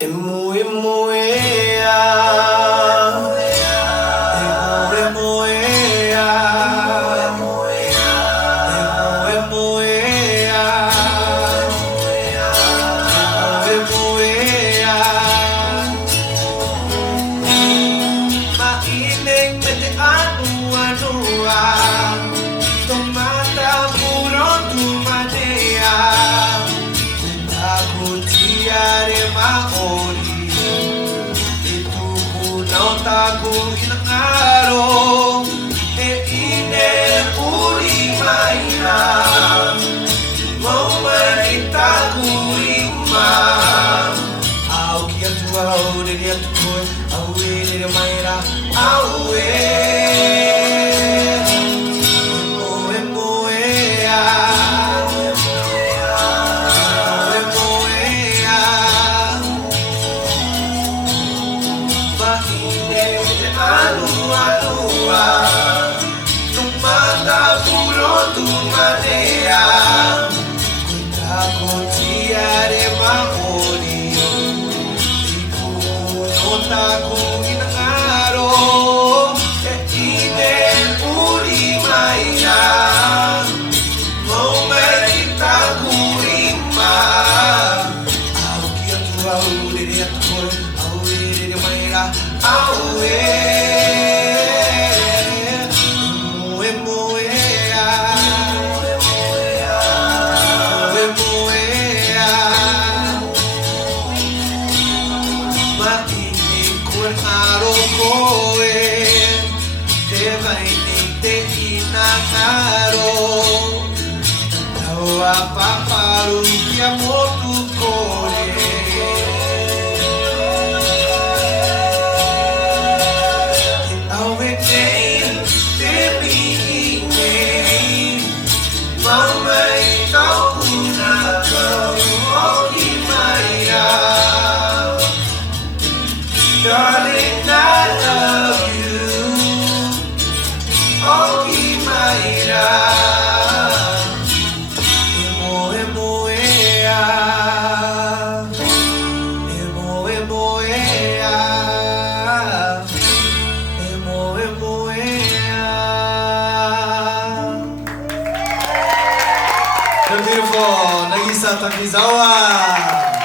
Emo, emo, ea. Emo, emo, ea. Emo, emo, ea. Emo, ea. Maineng mete-anu-anua, tomata puro tumadea. Aku tiare maori, itu punau taku inangaro, ine uri maina, mau manita kurima. Au kia tua au dere atu koe, au e dere maira, au e. Tumanda puro tumadea, aku tiare maori, iku notaku inangaro, ine uri maina, mau merita kurima. Au kia tu au dere atu koe, au e dere maira, au e. Paparu que amor tu core, ao vetei te pinei, mamãe tau na cama que maia, darling I love you, oh que maia. Beautiful, Nagisa Takizawa.